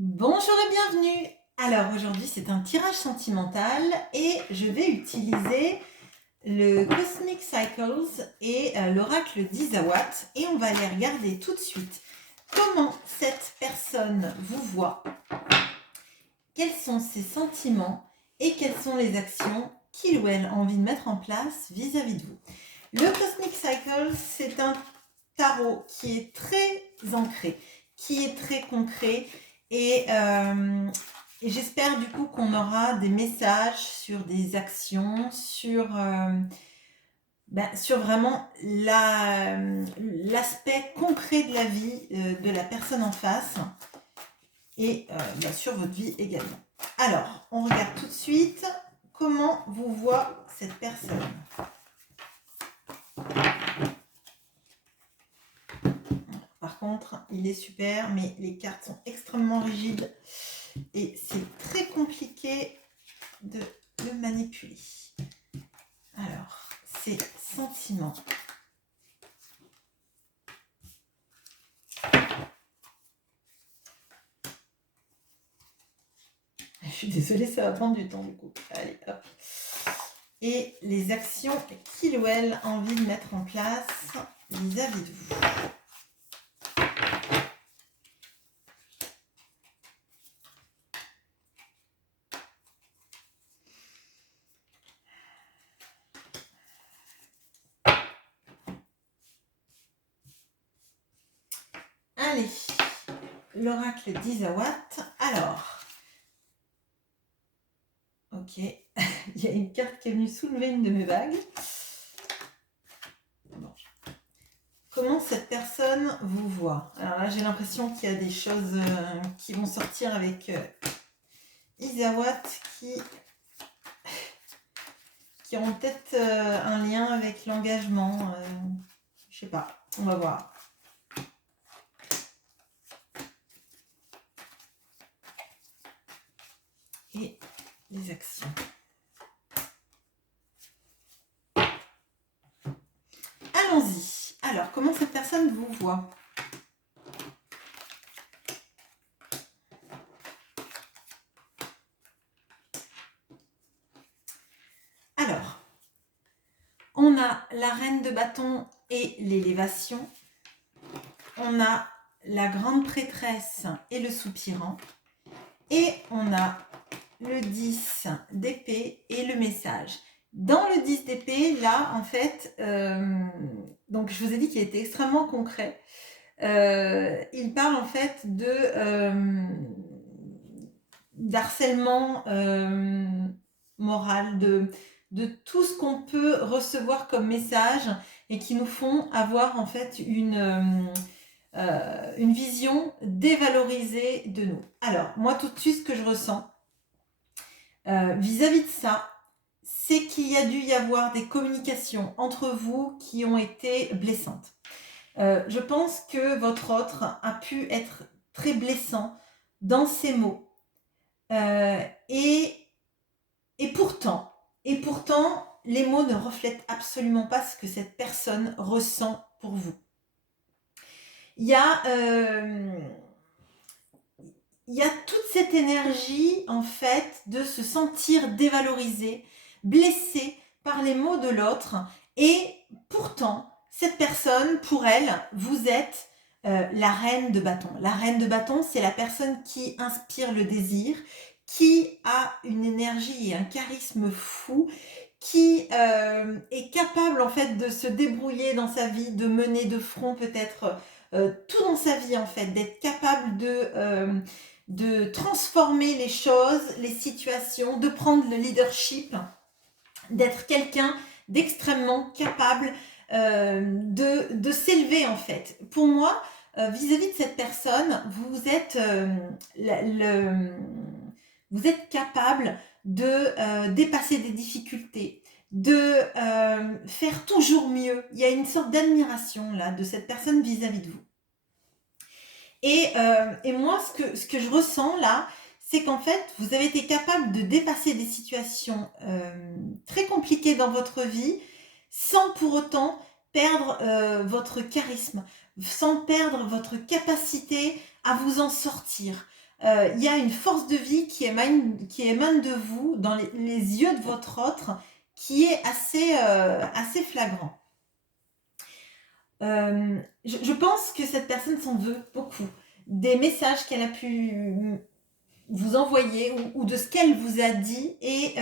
Bonjour et bienvenue. Alors aujourd'hui c'est un tirage sentimental et je vais utiliser le Cosmic Cycles et l'oracle d'Izawatt et on va aller regarder tout de suite comment cette personne vous voit, quels sont ses sentiments et quelles sont les actions qu'il ou elle a envie de mettre en place vis-à-vis de vous. Le Cosmic Cycles, c'est un tarot qui est très ancré, qui est très concret et j'espère du coup qu'on aura des messages sur des actions, sur vraiment l'aspect concret de la vie de la personne en face et sur votre vie également. Alors, on regarde tout de suite comment vous voit cette personne. Par contre, il est super, mais les cartes sont extrêmement rigides et c'est très compliqué de le manipuler. Alors, ses sentiments. Je suis désolée, ça va prendre du temps du coup. Allez, hop. Et les actions qu'il ou elle a envie de mettre en place vis-à-vis de vous. Allez, l'oracle d'Izawatt. Alors, ok, il y a une carte qui est venue soulever une de mes bagues. Bon. Comment cette personne vous voit? Alors là, j'ai l'impression qu'il y a des choses qui vont sortir avec Izawatt qui ont peut-être un lien avec l'engagement. Je sais pas, on va voir. Et les actions. Allons-y. Alors, comment cette personne vous voit? Alors, on a la reine de bâton et l'élévation. On a la grande prêtresse et le soupirant. Et on a le 10 d'épée et le message. Dans le 10 d'épée, là, en fait, donc je vous ai dit qu'il était extrêmement concret. Il parle en fait d'harcèlement moral, de tout ce qu'on peut recevoir comme message et qui nous font avoir en fait une vision dévalorisée de nous. Alors, moi tout de suite, ce que je ressens vis-à-vis de ça, c'est qu'il y a dû y avoir des communications entre vous qui ont été blessantes. Je pense que votre autre a pu être très blessant dans ses mots. Et pourtant, les mots ne reflètent absolument pas ce que cette personne ressent pour vous. Il y a toute cette énergie, en fait, de se sentir dévalorisé, blessé par les mots de l'autre. Et pourtant, cette personne, pour elle, vous êtes la reine de bâton. La reine de bâton, c'est la personne qui inspire le désir, qui a une énergie et un charisme fou, qui est capable, en fait, de se débrouiller dans sa vie, de mener de front peut-être tout dans sa vie, en fait, d'être capable de transformer les choses, les situations, de prendre le leadership, d'être quelqu'un d'extrêmement capable de s'élever en fait. Pour moi, vis-à-vis de cette personne, vous êtes capable de dépasser des difficultés, de faire toujours mieux. Il y a une sorte d'admiration là de cette personne vis-à-vis de vous. Et moi, ce que je ressens là, c'est qu'en fait, vous avez été capable de dépasser des situations très compliquées dans votre vie sans pour autant perdre votre charisme, sans perdre votre capacité à vous en sortir, il y a une force de vie qui émane de vous dans les yeux de votre autre qui est assez flagrant. Je pense que cette personne s'en veut beaucoup. Des messages qu'elle a pu vous envoyer ou de ce qu'elle vous a dit et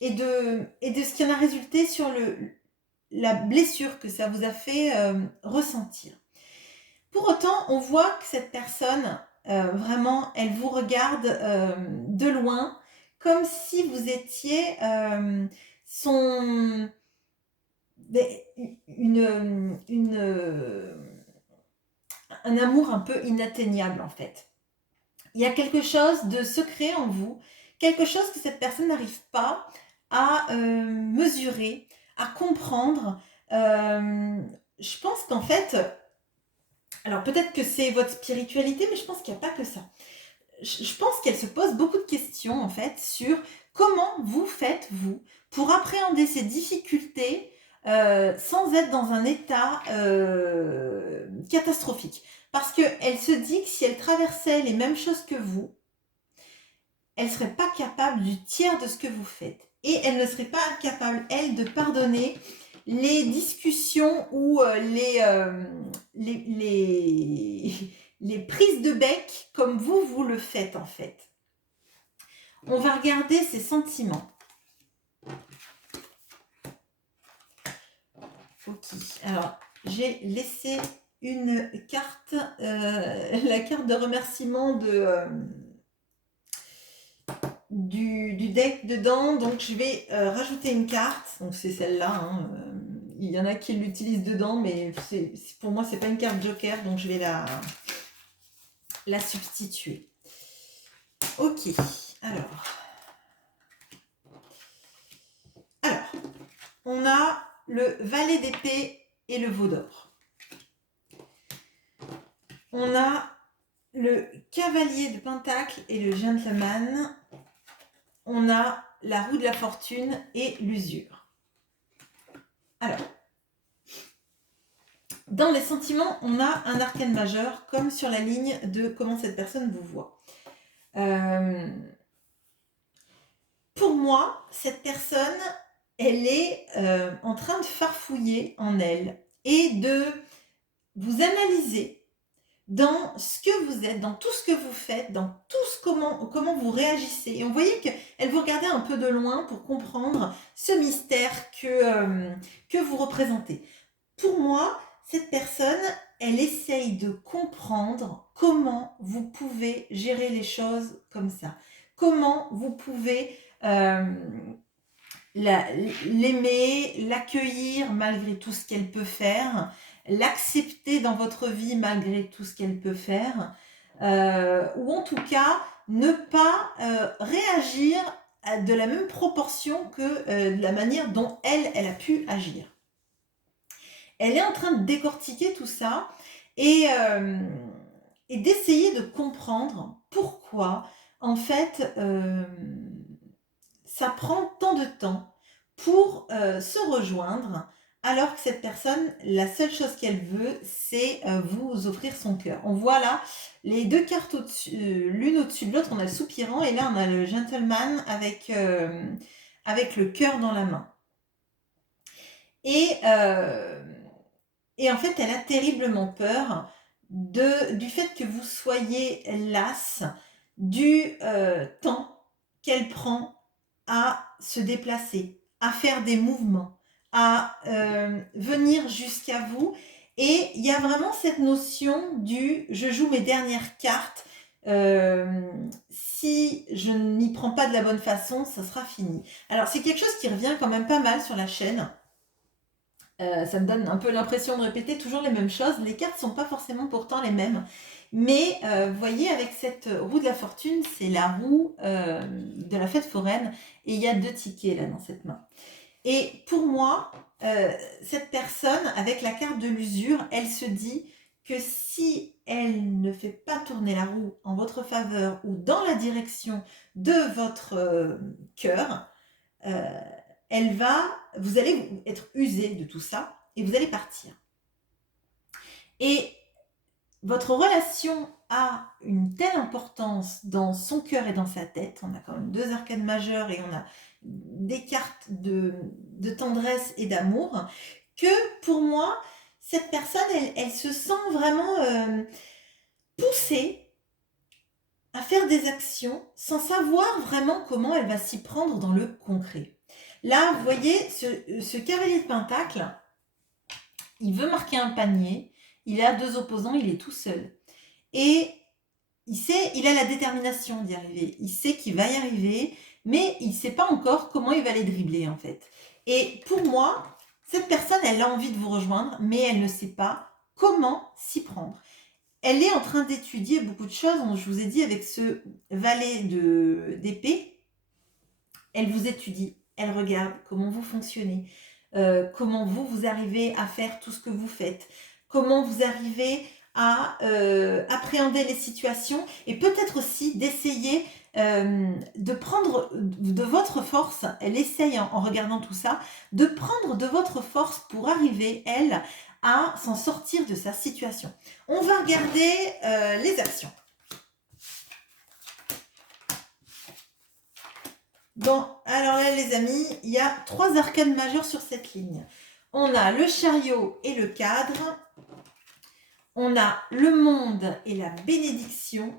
de ce qui en a résulté sur la blessure que ça vous a fait ressentir. Pour autant, on voit que cette personne, vraiment, elle vous regarde de loin, comme si vous étiez son... un amour un peu inatteignable, en fait. Il y a quelque chose de secret en vous, quelque chose que cette personne n'arrive pas à mesurer, à comprendre. Je pense qu'en fait, alors peut-être que c'est votre spiritualité, mais je pense qu'il n'y a pas que ça. Je pense qu'elle se pose beaucoup de questions en fait sur comment vous faites vous pour appréhender ces difficultés sans être dans un état catastrophique. Parce qu'elle se dit que si elle traversait les mêmes choses que vous, elle ne serait pas capable du tiers de ce que vous faites. Et elle ne serait pas capable, elle, de pardonner les discussions ou les prises de bec comme vous le faites en fait. On va regarder ses sentiments. Ok, alors j'ai laissé une carte, la carte de remerciement du deck dedans, donc je vais rajouter une carte, donc c'est celle-là, hein, il y en a qui l'utilisent dedans, mais pour moi c'est pas une carte joker, donc je vais la substituer. Ok, alors, on a le valet d'épée et le veau d'or. On a le cavalier de pentacle et le gentleman. On a la roue de la fortune et l'usure. Alors, dans les sentiments, on a un arcane majeur, comme sur la ligne de comment cette personne vous voit. Pour moi, cette personne, elle est en train de farfouiller en elle et de vous analyser dans ce que vous êtes, dans tout ce que vous faites, dans tout comment vous réagissez. Et on voyait qu'elle vous regardait un peu de loin pour comprendre ce mystère que vous représentez. Pour moi, cette personne, elle essaye de comprendre comment vous pouvez gérer les choses comme ça. Comment vous pouvez l'aimer, l'accueillir malgré tout ce qu'elle peut faire, l'accepter dans votre vie malgré tout ce qu'elle peut faire, ou en tout cas ne pas réagir de la même proportion que de la manière dont elle a pu agir. Elle est en train de décortiquer tout ça et d'essayer de comprendre pourquoi en fait ça prend tant de temps pour se rejoindre, alors que cette personne, la seule chose qu'elle veut, c'est vous offrir son cœur. On voit là les deux cartes l'une au-dessus de l'autre, on a le soupirant, et là on a le gentleman avec le cœur dans la main. Et en fait, elle a terriblement peur du fait que vous soyez lasse du temps qu'elle prend à se déplacer, à faire des mouvements, à venir jusqu'à vous. Et il y a vraiment cette notion du « je joue mes dernières cartes, si je n'y prends pas de la bonne façon, ça sera fini ». Alors c'est quelque chose qui revient quand même pas mal sur la chaîne. Ça me donne un peu l'impression de répéter toujours les mêmes choses. Les cartes ne sont pas forcément pourtant les mêmes. Mais vous voyez, avec cette roue de la fortune, c'est la roue de la fête foraine. Et il y a 2 tickets là dans cette main. Et pour moi, cette personne, avec la carte de l'usure, elle se dit que si elle ne fait pas tourner la roue en votre faveur ou dans la direction de votre cœur, vous allez être usé de tout ça et vous allez partir. Et votre relation a une telle importance dans son cœur et dans sa tête. On a quand même 2 arcades majeures et on a des cartes de tendresse et d'amour, que pour moi, cette personne, elle se sent vraiment poussée à faire des actions sans savoir vraiment comment elle va s'y prendre dans le concret. Là, vous voyez, ce cavalier de pentacle, il veut marquer un panier, il a 2 opposants, il est tout seul. Et il a la détermination d'y arriver. Il sait qu'il va y arriver, mais il ne sait pas encore comment il va les dribbler en fait. Et pour moi, cette personne, elle a envie de vous rejoindre, mais elle ne sait pas comment s'y prendre. Elle est en train d'étudier beaucoup de choses. Je vous ai dit, avec ce valet d'épée, elle vous étudie, elle regarde comment vous fonctionnez, comment vous arrivez à faire tout ce que vous faites, comment vous arrivez à appréhender les situations, et peut-être aussi d'essayer de prendre de votre force. Elle essaye, en regardant tout ça, de prendre de votre force pour arriver, elle, à s'en sortir de sa situation. On va regarder les actions. Bon, alors là, les amis, il y a 3 arcanes majeures sur cette ligne. On a le chariot et le cadre. On a le monde et la bénédiction.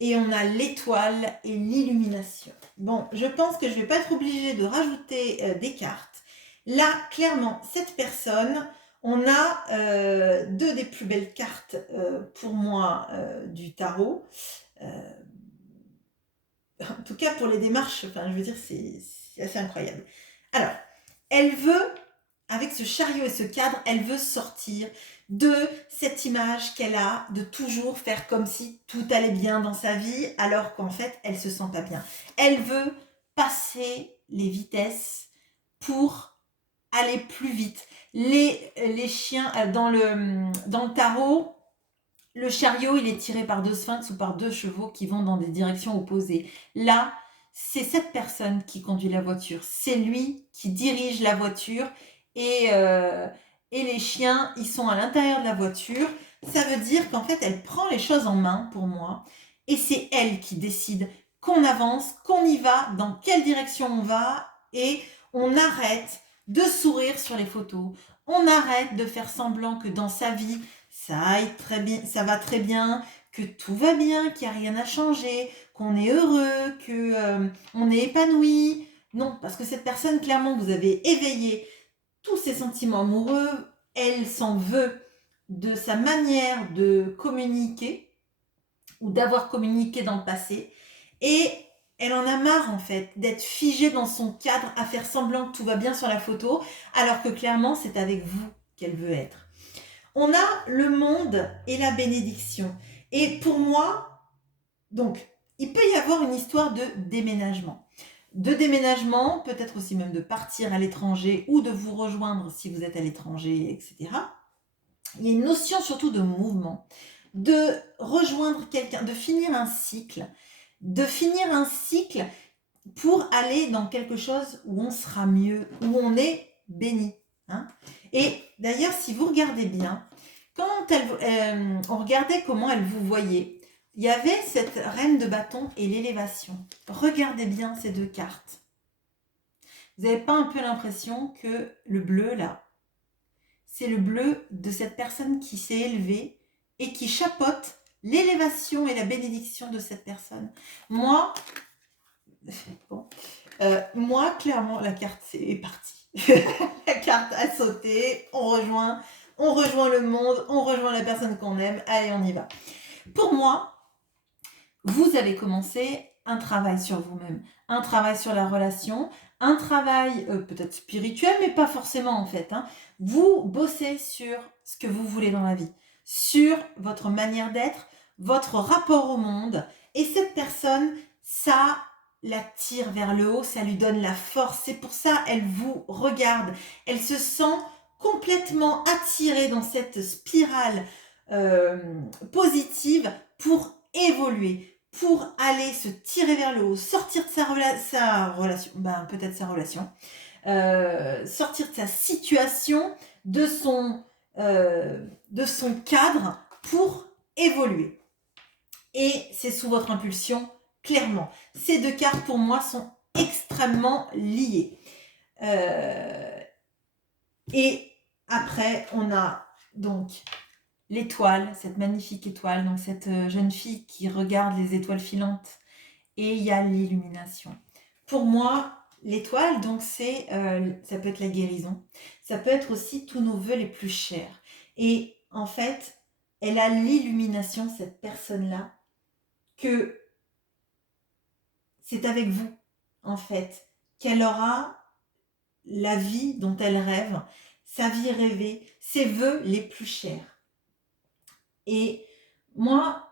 Et on a l'étoile et l'illumination. Bon, je pense que je ne vais pas être obligée de rajouter des cartes. Là, clairement, cette personne, on a 2 des plus belles cartes pour moi du tarot. En tout cas, pour les démarches, enfin, je veux dire, c'est assez incroyable. Alors, elle veut, avec ce chariot et ce cadre, elle veut sortir de cette image qu'elle a de toujours faire comme si tout allait bien dans sa vie, alors qu'en fait, elle se sent pas bien. Elle veut passer les vitesses pour aller plus vite. Les chiens, dans le tarot, le chariot, il est tiré par 2 sphinx ou par 2 chevaux qui vont dans des directions opposées. Là, c'est cette personne qui conduit la voiture. C'est lui qui dirige la voiture et les chiens, ils sont à l'intérieur de la voiture. Ça veut dire qu'en fait, elle prend les choses en main pour moi et c'est elle qui décide qu'on avance, qu'on y va, dans quelle direction on va, et on arrête de sourire sur les photos. On arrête de faire semblant que dans sa vie, ça aille très bien, ça va très bien, que tout va bien, qu'il n'y a rien à changer, qu'on est heureux, que on est épanoui. Non, parce que cette personne, clairement, vous avez éveillé tous ses sentiments amoureux, elle s'en veut de sa manière de communiquer ou d'avoir communiqué dans le passé, et elle en a marre en fait d'être figée dans son cadre à faire semblant que tout va bien sur la photo, alors que clairement c'est avec vous qu'elle veut être. On a le monde et la bénédiction. Et pour moi, donc, il peut y avoir une histoire de déménagement. De déménagement, peut-être aussi même de partir à l'étranger ou de vous rejoindre si vous êtes à l'étranger, etc. Il y a une notion surtout de mouvement, de rejoindre quelqu'un, de finir un cycle pour aller dans quelque chose où on sera mieux, où on est béni. Hein. Et d'ailleurs, si vous regardez bien, quand on regardait comment elle vous voyait, il y avait cette reine de bâton et l'élévation. Regardez bien ces 2 cartes. Vous n'avez pas un peu l'impression que le bleu, là, c'est le bleu de cette personne qui s'est élevée et qui chapeaute l'élévation et la bénédiction de cette personne. Moi, clairement, la carte est partie. La carte a sauté, on rejoint le monde, on rejoint la personne qu'on aime, allez, on y va. Pour moi, vous avez commencé un travail sur vous-même, un travail sur la relation, un travail peut-être spirituel, mais pas forcément en fait. Hein. Vous bossez sur ce que vous voulez dans la vie, sur votre manière d'être, votre rapport au monde, et cette personne, ça la tire vers le haut, ça lui donne la force. C'est pour ça elle vous regarde, elle se sent complètement attirée dans cette spirale positive pour évoluer, pour aller se tirer vers le haut, sortir de sa relation, peut-être sa relation, sortir de sa situation, de son cadre, pour évoluer. Et c'est sous votre impulsion, clairement. Ces deux cartes, pour moi, sont extrêmement liées. Et après, on a donc l'étoile, cette magnifique étoile, donc cette jeune fille qui regarde les étoiles filantes, et il y a l'illumination. Pour moi, l'étoile, donc ça peut être la guérison, ça peut être aussi tous nos vœux les plus chers. Et en fait, elle a l'illumination, cette personne-là, que c'est avec vous, en fait, qu'elle aura la vie dont elle rêve, sa vie rêvée, ses vœux les plus chers. Et moi,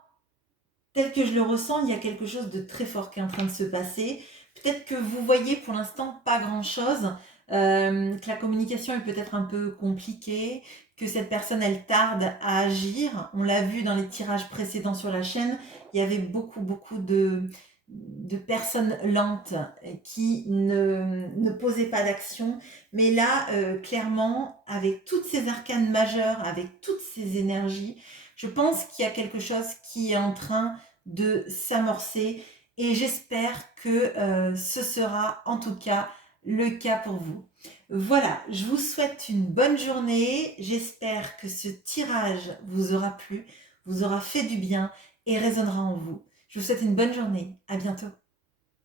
tel que je le ressens, il y a quelque chose de très fort qui est en train de se passer. Peut-être que vous voyez pour l'instant pas grand-chose, que la communication est peut-être un peu compliquée, que cette personne, elle tarde à agir. On l'a vu dans les tirages précédents sur la chaîne, il y avait beaucoup de personnes lentes qui ne posaient pas d'action. Mais là, clairement, avec toutes ces arcanes majeures, avec toutes ces énergies, je pense qu'il y a quelque chose qui est en train de s'amorcer et j'espère que ce sera en tout cas le cas pour vous. Voilà, je vous souhaite une bonne journée. J'espère que ce tirage vous aura plu, vous aura fait du bien et résonnera en vous. Je vous souhaite une bonne journée. À bientôt.